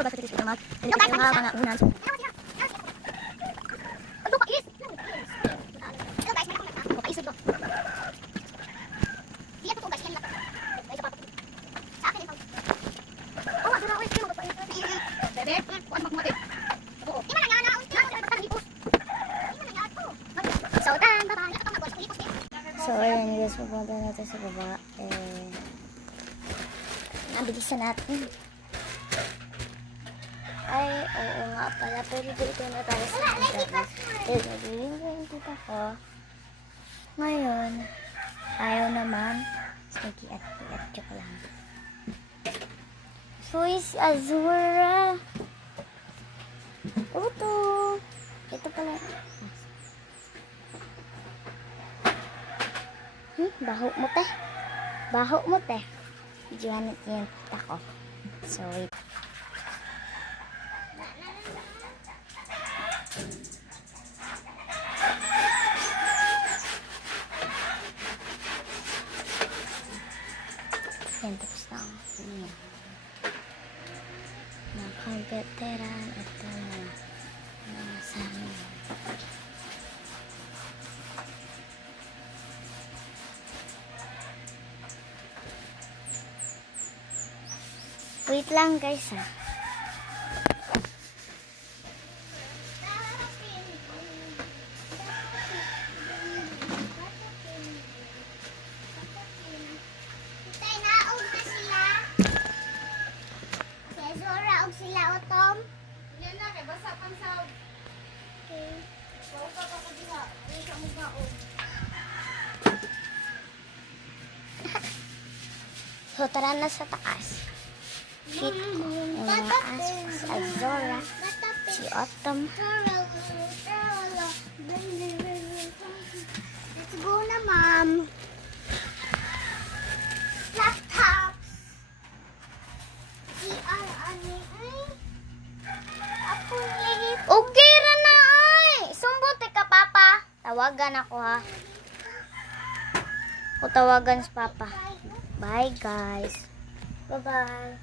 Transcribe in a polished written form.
Ayaw ba sa titis ito mag? Hindi ko mga unan. Ano pa is? Hello guys, meron akong nagta. Paisod ko. Diyan po guys, kanila. Ay sa papa. Sa akin ito. Oh, adura ko is mo ba? Bebe, kuan magmate. Oo. Di man nga na unti ang tarihipos. Di man nga to. Sautan, bye-bye. Ito mag hipos. So, ayun guys, pupunta natin sa baba. Nabilisan natin. Ay, oo nga pala. Pero dito na tayo sa internet. Dito, nagiging yung tita ko. Ngayon, ayaw naman. Nag-iat-iat ko lang. Choice Azura. Ito. Ito pala. Baho mo, te. Baho mo, te. Diyan yung tita ko. So, wait. Yan, tapos na ako. Mga computeran. Ito na. Mga sami. Wait lang guys ha. Sila utom. Yan na kay basa pang saw. Okay. Wow ka pa ko diha. Ay sa mukha o. So tara na sa taas. Fit ko. Yung mga aso si Azora. Si Autumn. Let's go na, ma'am. Laptop. Okay ra na ay. Sumbuti ka papa. Tawagan ako ha. O tawagan si papa. Bye guys. Bye bye.